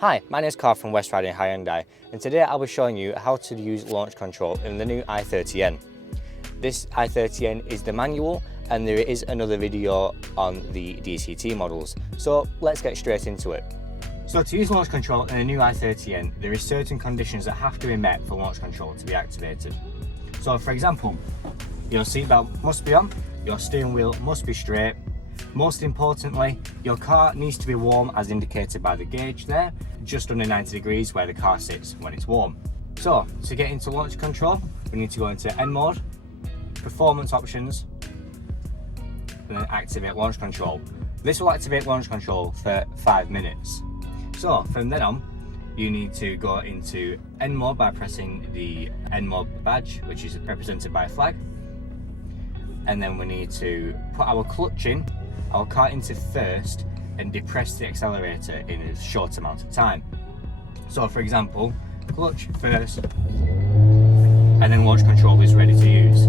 Hi, my name is Carl from West Riding Hyundai, and today I'll be showing you how to use launch control in the new i30N. This i30N is the manual, and there is another video on the DCT models. So let's get straight into it. So to use launch control in a new i30N, there is certain conditions that have to be met for launch control to be activated. So for example, your seatbelt must be on, your steering wheel must be straight. Most importantly, your car needs to be warm as indicated by the gauge there, just under 90 degrees where the car sits when it's warm. So to get into launch control, we need to go into N mode, performance options, and then activate launch control. This will activate launch control for 5 minutes. So from then on, you need to go into N mode by pressing the N mode badge, which is represented by a flag. And then we need to put our clutch in, our car into first, and depress the accelerator in a short amount of time. So for example, clutch first, and then launch control is ready to use.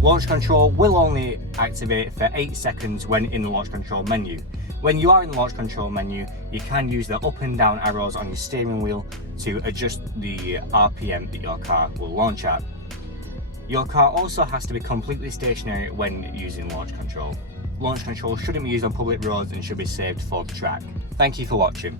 Launch control will only activate for 8 seconds when in the launch control menu. When you are in the launch control menu, you can use the up and down arrows on your steering wheel to adjust the RPM that your car will launch at. Your car also has to be completely stationary when using launch control. Launch control shouldn't be used on public roads and should be saved for the track. Thank you for watching.